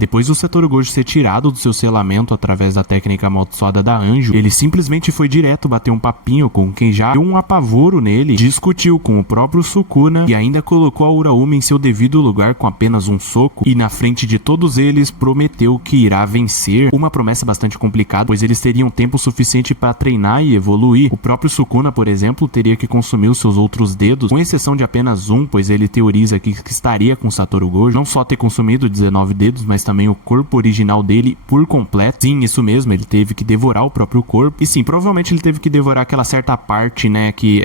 Depois do Satoru Gojo ser tirado do seu selamento através da técnica amaldiçoada da Anjo, ele simplesmente foi direto bater um papinho com quem já deu um apavoro nele, discutiu com o próprio Sukuna e ainda colocou a Uraumi em seu devido lugar com apenas um soco e na frente de todos eles prometeu que irá vencer. Uma promessa bastante complicada, pois eles teriam tempo suficiente para treinar e evoluir. O próprio Sukuna, por exemplo, teria que consumir os seus outros dedos, com exceção de apenas um, pois ele teoriza que estaria com Satoru Gojo, não só ter consumido 19 dedos, mas também o corpo original dele por completo. Sim, isso mesmo, ele teve que devorar o próprio corpo. E sim, provavelmente ele teve que devorar aquela certa parte, né, que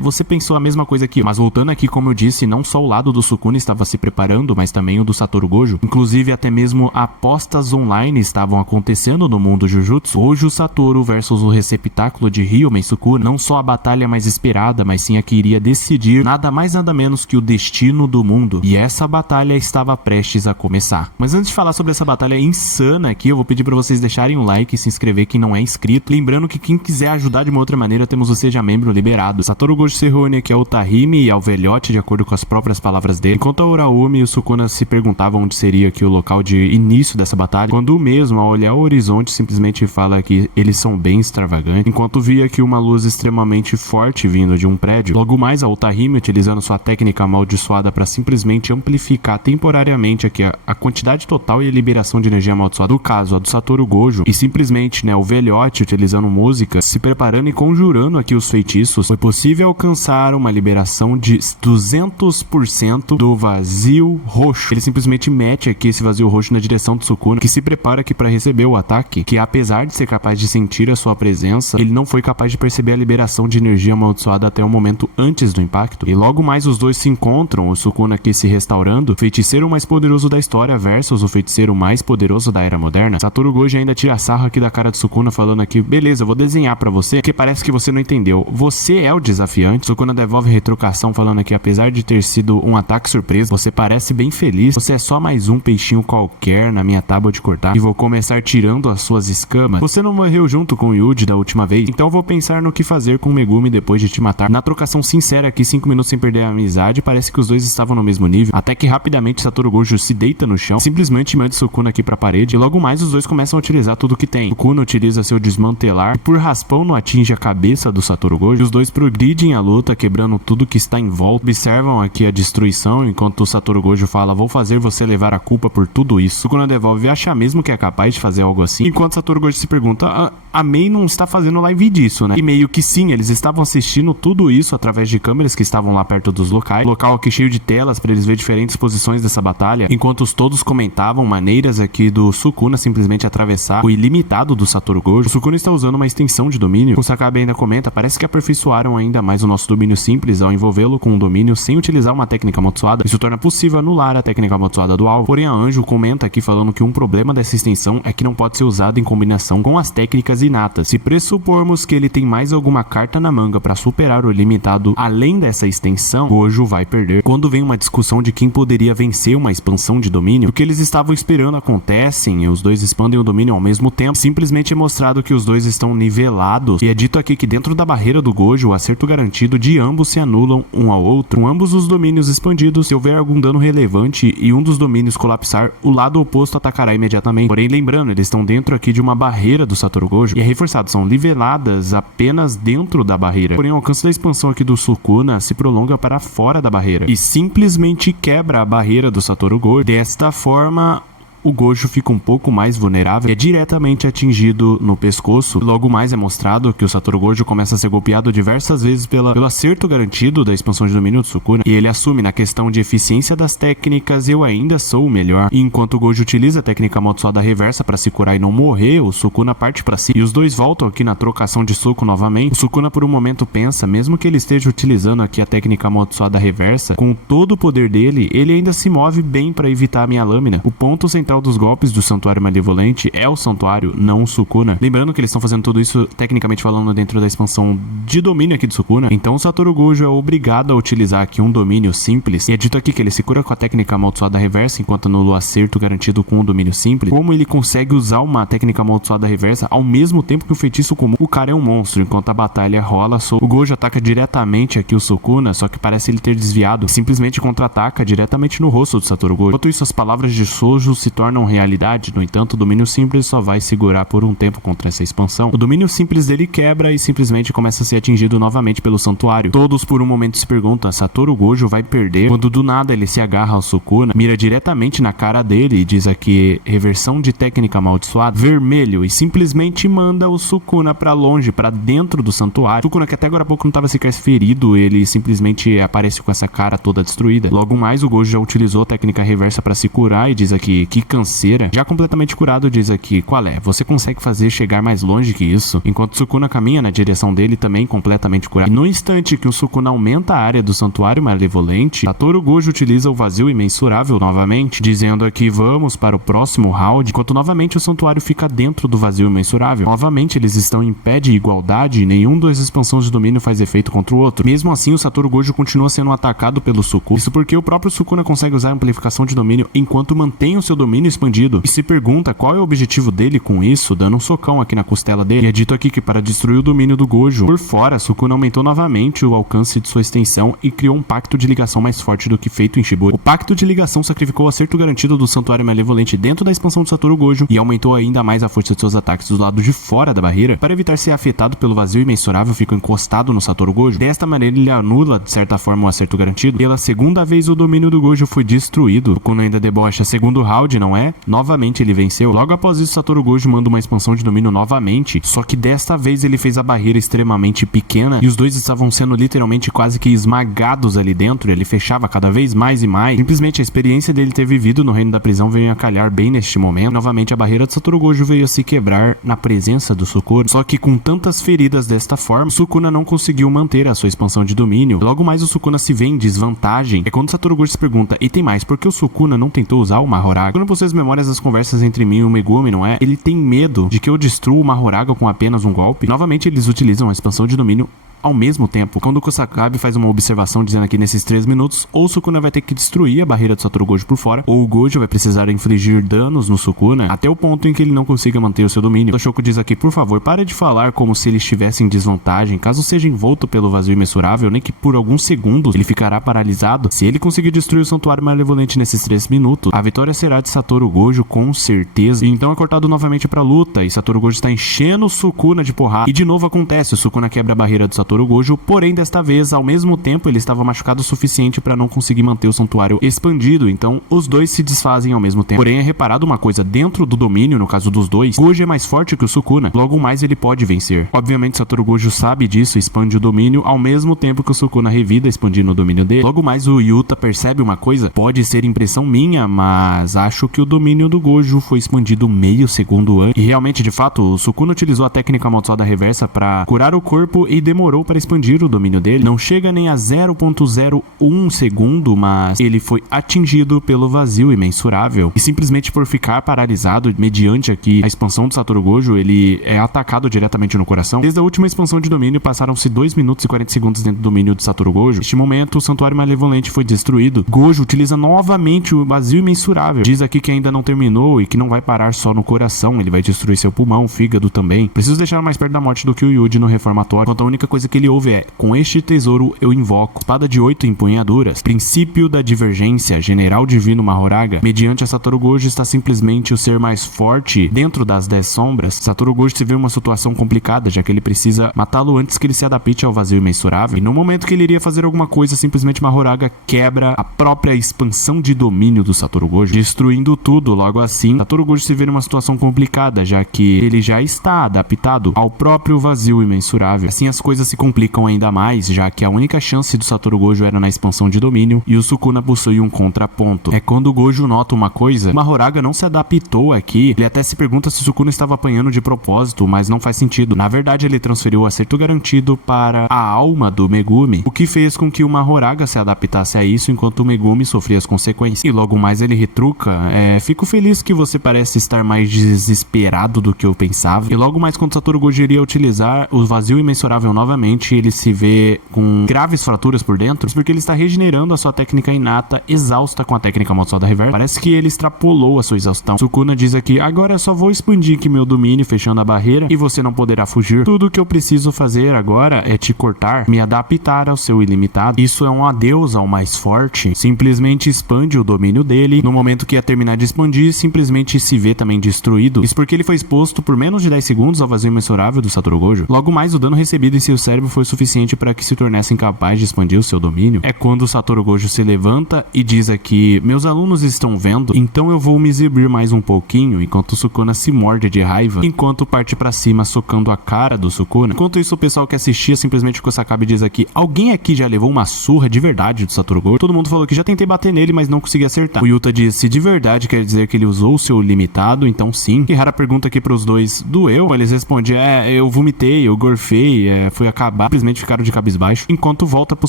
você pensou a mesma coisa aqui. Mas voltando aqui, como eu disse, não só o lado do Sukuna estava se preparando, mas também o do Satoru Gojo. Inclusive, até mesmo apostas online estavam acontecendo no mundo Jujutsu. Hoje o Satoru versus o receptáculo de Ryumen Sukuna, não só a batalha mais esperada, mas sim a que iria decidir nada mais nada menos que o destino do mundo. E essa batalha estava prestes a começar. Mas antes de falar sobre essa batalha insana aqui, eu vou pedir para vocês deixarem um like e se inscrever quem não é inscrito. Lembrando que quem quiser ajudar de uma outra maneira, temos o Seja Membro liberado. Satoru Gojo se reúne aqui ao Tahime e ao velhote, de acordo com as próprias palavras dele. Enquanto a Uraumi e o Sukuna se perguntavam onde seria aqui o local de início dessa batalha, quando o mesmo, ao olhar o horizonte, simplesmente fala que eles são bem extravagantes, enquanto via aqui uma luz extremamente forte vindo de um prédio. Logo mais, a Otahime, utilizando sua técnica amaldiçoada para simplesmente amplificar temporariamente aqui a quantidade total e a liberação de energia amaldiçoada, no caso, a do Satoru Gojo, e simplesmente, né, o velhote, utilizando música, se preparando e conjurando aqui os feitiços, foi possível alcançar uma liberação de 200% do vazio roxo. Ele simplesmente mete aqui esse vazio roxo na direção do Sukuna, que se prepara aqui para receber o ataque, que apesar de ser capaz de sentir a sua presença, ele não foi capaz de perceber a liberação de energia amaldiçoada até o momento antes do impacto. E logo mais os dois se encontram, o Sukuna aqui se restaurando, o feiticeiro mais poderoso da história versus o feiticeiro mais poderoso da era moderna. Satoru Gojo ainda tira sarro aqui da cara do Sukuna, falando aqui, beleza, eu vou desenhar pra você, porque parece que você não entendeu. Você é o desafiante. Sukuna devolve retrocação, falando aqui, apesar de ter sido um ataque surpresa, você parece bem feliz. Você é só mais um peixinho qualquer na minha tábua de cortar e vou começar tirando as suas escamas. Você não morreu junto com o Yuji da última vez, então vou pensar no que fazer com o Megumi depois de te matar. Na trocação sincera aqui, 5 minutos sem perder a amizade, parece que os dois estavam no mesmo nível, até que rapidamente Satoru Gojo se deita no chão, simplesmente manda Sukuna aqui pra parede, e logo mais os dois começam a utilizar tudo que tem. Sukuna utiliza seu desmantelar, e por raspão não atinge a cabeça do Satoru Gojo. Os dois progridem a luta, quebrando tudo que está em volta. Observam aqui a destruição, enquanto o Satoru Gojo fala, vou fazer você levar a culpa por tudo isso. Sukuna devolve, acha mesmo que é capaz de fazer algo assim? Enquanto Satoru Gojo se pergunta, a Mei não está fazendo live disso, né? E meio que sim, eles estavam assistindo tudo isso através de câmeras que estavam lá perto dos locais. Local aqui cheio de telas para eles ver diferentes posições dessa batalha, enquanto todos comentavam maneiras aqui do Sukuna simplesmente atravessar o ilimitado do Satoru Gojo. O Sukuna está usando uma extensão de domínio. O Sakabe ainda comenta, parece que aperfeiçoaram ainda mais o nosso domínio simples ao envolvê-lo com um domínio sem utilizar uma técnica amaldiçoada. Isso torna possível anular a técnica amaldiçoada do alvo. Porém, a Anjo comenta aqui falando que um problema dessa extensão é que não pode ser usada em combinação com as técnicas inatas. Se pressupormos que ele tem mais alguma carta na manga para superar o limitado além dessa extensão, Gojo vai perder. Quando vem uma discussão de quem poderia vencer uma expansão de domínio, o que eles estavam esperando acontecem, e os dois expandem o domínio ao mesmo tempo. Simplesmente é mostrado que os dois estão nivelados, e é dito aqui que dentro da barreira do Gojo, o acerto garantido de ambos se anulam um ao outro. Com ambos os domínios expandidos, se houver algum dano relevante e um dos domínios colapsar, o lado oposto atacará imediatamente. Porém, lembrando, eles estão dentro aqui de uma barreira do Satoru Gojo, e é reforçado, são niveladas apenas dentro da barreira. Porém, o alcance da expansão aqui do Sukuna se prolonga para fora da barreira, e simplesmente quebra a barreira do Satoru Gojo. Desta forma, o Gojo fica um pouco mais vulnerável e é diretamente atingido no pescoço. Logo mais é mostrado que o Satoru Gojo começa a ser golpeado diversas vezes pelo acerto garantido da expansão de domínio do Sukuna, e ele assume, na questão de eficiência das técnicas, eu ainda sou o melhor. E enquanto o Gojo utiliza a técnica amaldiçoada reversa para se curar e não morrer, o Sukuna parte para si, e os dois voltam aqui na trocação de soco novamente. O Sukuna por um momento pensa, mesmo que ele esteja utilizando aqui a técnica amaldiçoada reversa, com todo o poder dele, ele ainda se move bem para evitar a minha lâmina. O ponto central dos golpes do Santuário Malevolente é o Santuário, não o Sukuna. Lembrando que eles estão fazendo tudo isso, tecnicamente falando, dentro da expansão de domínio aqui do Sukuna. Então o Satoru Gojo é obrigado a utilizar aqui um domínio simples, e é dito aqui que ele se cura com a técnica amaldiçoada reversa, enquanto anula o acerto garantido com o domínio simples. Como ele consegue usar uma técnica amaldiçoada reversa ao mesmo tempo que o feitiço comum? O cara é um monstro. Enquanto a batalha rola, o Gojo ataca diretamente aqui o Sukuna, só que parece ele ter desviado, simplesmente contra-ataca diretamente no rosto do Satoru Gojo. Enquanto isso, as palavras de Sojo se tornam tornam realidade. No entanto, o domínio simples só vai segurar por um tempo contra essa expansão. O domínio simples dele quebra e simplesmente começa a ser atingido novamente pelo santuário. Todos por um momento se perguntam, Satoru Gojo vai perder? Quando do nada ele se agarra ao Sukuna, mira diretamente na cara dele e diz aqui, reversão de técnica amaldiçoada, vermelho, e simplesmente manda o Sukuna pra longe, pra dentro do santuário. Sukuna, que até agora há pouco não estava sequer ferido, ele simplesmente aparece com essa cara toda destruída. Logo mais, o Gojo já utilizou a técnica reversa pra se curar e diz aqui, que canseira. Já completamente curado, diz aqui, qual é? Você consegue fazer chegar mais longe que isso? Enquanto Sukuna caminha na direção dele, também completamente curado. E no instante que o Sukuna aumenta a área do santuário malevolente, Satoru Gojo utiliza o vazio imensurável novamente, dizendo aqui, vamos para o próximo round, enquanto novamente o santuário fica dentro do vazio imensurável. Novamente, eles estão em pé de igualdade e nenhum das expansões de domínio faz efeito contra o outro. Mesmo assim, o Satoru Gojo continua sendo atacado pelo Sukuna. Isso porque o próprio Sukuna consegue usar a amplificação de domínio enquanto mantém o seu domínio expandido. E se pergunta qual é o objetivo dele com isso, dando um socão aqui na costela dele. E é dito aqui que para destruir o domínio do Gojo por fora, Sukuna aumentou novamente o alcance de sua extensão e criou um pacto de ligação mais forte do que feito em Shibori. O pacto de ligação sacrificou o acerto garantido do santuário malevolente dentro da expansão do Satoru Gojo e aumentou ainda mais a força de seus ataques do lado de fora da barreira. Para evitar ser afetado pelo vazio imensurável, ficou encostado no Satoru Gojo. Desta maneira, ele anula de certa forma o acerto garantido. Pela segunda vez, o domínio do Gojo foi destruído. Sukuna ainda debocha segundo round, não é? Novamente ele venceu. Logo após isso, Satoru Gojo manda uma expansão de domínio novamente, só que desta vez ele fez a barreira extremamente pequena e os dois estavam sendo literalmente quase que esmagados ali dentro. Ele fechava cada vez mais e mais. Simplesmente a experiência dele ter vivido no reino da prisão veio a calhar bem neste momento. Novamente a barreira de Satoru Gojo veio a se quebrar na presença do Sukuna. Só que com tantas feridas desta forma, Sukuna não conseguiu manter a sua expansão de domínio. Logo mais o Sukuna se vê em desvantagem. É quando Satoru Gojo se pergunta, e tem mais, por que o Sukuna não tentou usar o Mahoraga? Quando você as memórias das conversas entre mim e o Megumi, não é? Ele tem medo de que eu destrua o Mahoraga com apenas um golpe. Novamente eles utilizam a expansão de domínio ao mesmo tempo. Quando o Kusakabe faz uma observação dizendo aqui nesses 3 minutos, ou o Sukuna vai ter que destruir a barreira do Satoru Gojo por fora, ou o Gojo vai precisar infligir danos no Sukuna até o ponto em que ele não consiga manter o seu domínio. Toshoko diz aqui, por favor, pare de falar como se ele estivesse em desvantagem. Caso seja envolto pelo vazio imensurável, nem que por alguns segundos ele ficará paralisado. Se ele conseguir destruir o santuário malevolente nesses 3 minutos, a vitória será de Satoru Gojo com certeza. E então é cortado novamente pra luta, e Satoru Gojo está enchendo o Sukuna de porrada. E de novo acontece, o Sukuna quebra a barreira do Satoru Gojo, porém desta vez, ao mesmo tempo, ele estava machucado o suficiente para não conseguir manter o santuário expandido, então os dois se desfazem ao mesmo tempo. Porém é reparado uma coisa, dentro do domínio, no caso dos dois, Gojo é mais forte que o Sukuna, logo mais ele pode vencer. Obviamente Satoru Gojo sabe disso, expande o domínio, ao mesmo tempo que o Sukuna revida expandindo o domínio dele. Logo mais o Yuta percebe uma coisa, pode ser impressão minha, mas acho que o domínio do Gojo foi expandido meio segundo antes. E realmente, de fato, o Sukuna utilizou a técnica amaldiçoada reversa para curar o corpo e demorou para expandir o domínio dele. Não chega nem a 0.01 segundo, mas ele foi atingido pelo vazio imensurável. E simplesmente por ficar paralisado, mediante aqui a expansão do Satoru Gojo, ele é atacado diretamente no coração. Desde a última expansão de domínio, passaram-se 2 minutos e 40 segundos dentro do domínio do Satoru Gojo. Neste momento, o santuário malevolente foi destruído. Gojo utiliza novamente o vazio imensurável. Diz aqui que ainda não terminou e que não vai parar só no coração, ele vai destruir seu pulmão, fígado também. Preciso deixar mais perto da morte do que o Yuji no reformatório, enquanto a única coisa que ele ouve é: com este tesouro eu invoco espada de 8 empunhaduras, princípio da divergência, general divino Mahoraga. Mediante a Satoru Gojo está simplesmente o ser mais forte dentro das 10 sombras. Satoru Gojo se vê em uma situação complicada, já que ele precisa matá-lo antes que ele se adapte ao vazio imensurável. E no momento que ele iria fazer alguma coisa, simplesmente Mahoraga quebra a própria expansão de domínio do Satoru Gojo, destruindo tudo. Logo assim, Satoru Gojo se vê numa situação complicada, já que ele já está adaptado ao próprio vazio imensurável. Assim as coisas se complicam ainda mais, já que a única chance do Satoru Gojo era na expansão de domínio e o Sukuna possui um contraponto. É quando o Gojo nota uma coisa, Mahoraga não se adaptou aqui. Ele até se pergunta se o Sukuna estava apanhando de propósito, mas não faz sentido. Na verdade, ele transferiu o acerto garantido para a alma do Megumi, o que fez com que o Mahoraga se adaptasse a isso, enquanto o Megumi sofria as consequências. E logo mais ele retruca: fico feliz que você parece estar mais desesperado do que eu pensava. E logo mais, quando Satoru Gojo iria utilizar o vazio imensurável novamente, novamente ele se vê com graves fraturas por dentro, porque ele está regenerando a sua técnica inata, exausta com a técnica amaldiçoada reversa. Parece que ele extrapolou a sua exaustão. Sukuna diz aqui: agora eu só vou expandir aqui meu domínio, fechando a barreira, e você não poderá fugir. Tudo que eu preciso fazer agora é te cortar, me adaptar ao seu ilimitado. Isso é um adeus ao mais forte. Simplesmente expande o domínio dele. No momento que ia terminar de expandir, simplesmente se vê também destruído. Isso porque ele foi exposto por menos de 10 segundos ao vazio imensurável do Satoru Gojo. Logo mais, o dano recebido em seu cérebro foi suficiente para que se tornasse incapaz de expandir o seu domínio. É quando o Satoru Gojo se levanta e diz aqui: meus alunos estão vendo, então eu vou me exibir mais um pouquinho, enquanto o Sukuna se morde de raiva, enquanto parte pra cima socando a cara do Sukuna. Enquanto isso, o pessoal que assistia simplesmente com o Sakabe diz aqui: alguém aqui já levou uma surra de verdade do Satoru Gojo? Todo mundo falou que já tentei bater nele, mas não consegui acertar. O Yuta diz: se de verdade quer dizer que ele usou o seu limitado, então sim. Kihara pergunta aqui pros dois: doeu? Eles respondem: eu vomitei, eu gorfei, fui acabar. Simplesmente ficaram de cabisbaixo, enquanto volta pro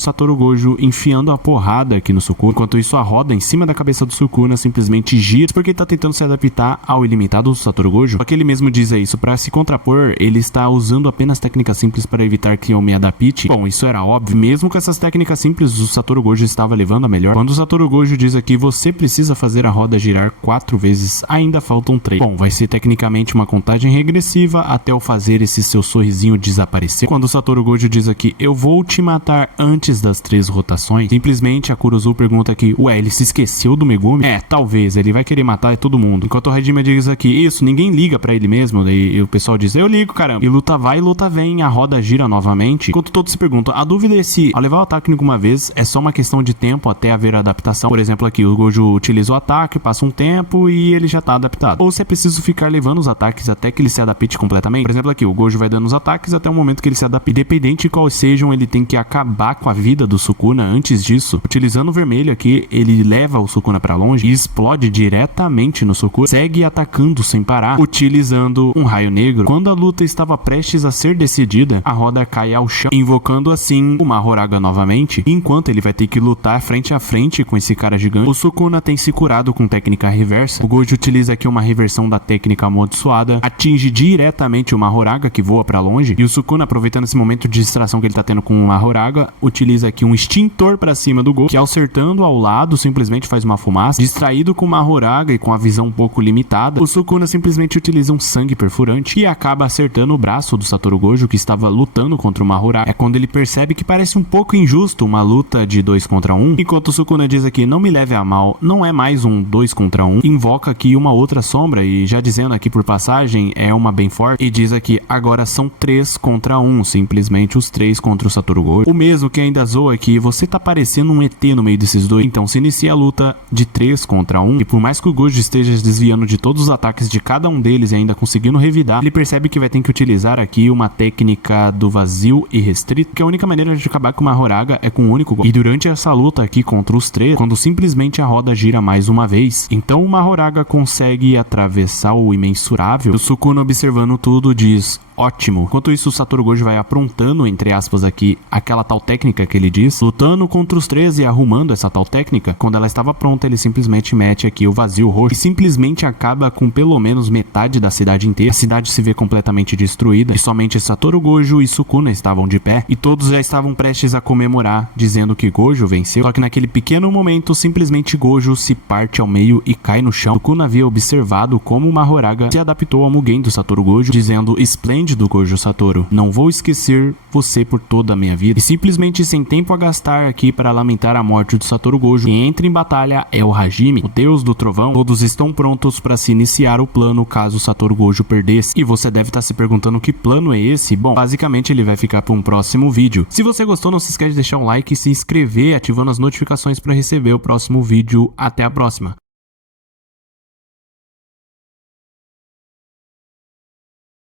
Satoru Gojo enfiando a porrada aqui no Sukuna. Enquanto isso, a roda em cima da cabeça do Sukuna simplesmente gira, porque ele tá tentando se adaptar ao ilimitado do Satoru Gojo. Só que ele mesmo diz isso: pra se contrapor, ele está usando apenas técnicas simples para evitar que eu me adapte. Bom, isso era óbvio. Mesmo com essas técnicas simples, o Satoru Gojo estava levando a melhor. Quando o Satoru Gojo diz aqui: você precisa fazer a roda girar 4 vezes, ainda faltam 3. Bom, vai ser tecnicamente uma contagem regressiva até eu fazer esse seu sorrisinho desaparecer. Quando o Satoru Gojo diz aqui: eu vou te matar antes das 3 rotações, simplesmente a Kuruzu pergunta aqui: ué, ele se esqueceu do Megumi? Talvez, ele vai querer matar todo mundo. Enquanto o Hajime diz aqui: isso, ninguém liga pra ele mesmo. E o pessoal diz: eu ligo, caramba. E luta vai, luta vem, a roda gira novamente. Enquanto todos se perguntam, a dúvida é se ao levar o ataque uma vez é só uma questão de tempo até haver adaptação. Por exemplo, aqui o Gojo utiliza o ataque, passa um tempo e ele já tá adaptado. Ou se é preciso ficar levando os ataques até que ele se adapte completamente. Por exemplo, aqui o Gojo vai dando os ataques até o momento que ele se adapte. Independente de qual sejam, ele tem que acabar com a vida do Sukuna antes disso. Utilizando o vermelho aqui, ele leva o Sukuna pra longe e explode diretamente no Sukuna. Segue atacando sem parar, utilizando um raio negro. Quando a luta estava prestes a ser decidida, a roda cai ao chão, invocando assim o Mahoraga novamente. Enquanto ele vai ter que lutar frente a frente com esse cara gigante, o Sukuna tem se curado com técnica reversa. O Gojo utiliza aqui uma reversão da técnica amaldiçoada, atinge diretamente o Mahoraga, que voa pra longe, e o Sukuna, aproveitando esse momento de distração que ele tá tendo com o Mahoraga, utiliza aqui um extintor pra cima do Gojo, que acertando ao lado simplesmente faz uma fumaça. Distraído com o Mahoraga e com a visão um pouco limitada, o Sukuna simplesmente utiliza um sangue perfurante e acaba acertando o braço do Satoru Gojo, que estava lutando contra o Mahoraga. É quando ele percebe que parece um pouco injusto uma luta de 2 contra 1, enquanto o Sukuna diz aqui: não me leve a mal, não é mais um 2 contra 1, invoca aqui uma outra sombra, e já dizendo aqui por passagem, é uma bem forte, e diz aqui: agora são 3 contra 1, simplesmente os 3 contra o Satoru Gojo. O mesmo que ainda zoa aqui: você tá parecendo um ET no meio desses dois. Então se inicia a luta de 3 contra 1, e por mais que o Gojo esteja desviando de todos os ataques de cada um deles e ainda conseguindo revidar, ele percebe que vai ter que utilizar aqui uma técnica do vazio irrestrito, que a única maneira de acabar com o Mahoraga é com um único golpe. E durante essa luta aqui contra os 3, quando simplesmente a roda gira mais uma vez, então o Mahoraga consegue atravessar o imensurável. O Sukuna, observando tudo, diz: ótimo. Enquanto isso, o Satoru Gojo vai aprontando, entre aspas aqui, aquela tal técnica que ele diz, lutando contra os 3 e arrumando essa tal técnica. Quando ela estava pronta, ele simplesmente mete aqui o vazio roxo e simplesmente acaba com pelo menos metade da cidade inteira. A cidade se vê completamente destruída e somente Satoru Gojo e Sukuna estavam de pé, e todos já estavam prestes a comemorar, dizendo que Gojo venceu. Só que naquele pequeno momento, simplesmente Gojo se parte ao meio e cai no chão. Sukuna havia observado como o Mahoraga se adaptou ao Mugen do Satoru Gojo, dizendo: esplêndido, Gojo Satoru, não vou esquecer você por toda a minha vida. E simplesmente sem tempo a gastar aqui para lamentar a morte do Satoru Gojo, quem entra em batalha é o Hajime, o deus do trovão. Todos estão prontos para se iniciar o plano caso o Satoru Gojo perdesse. E você deve estar se perguntando: que plano é esse? Bom, basicamente ele vai ficar para um próximo vídeo. Se você gostou, não se esquece de deixar um like e se inscrever, ativando as notificações para receber o próximo vídeo. Até a próxima!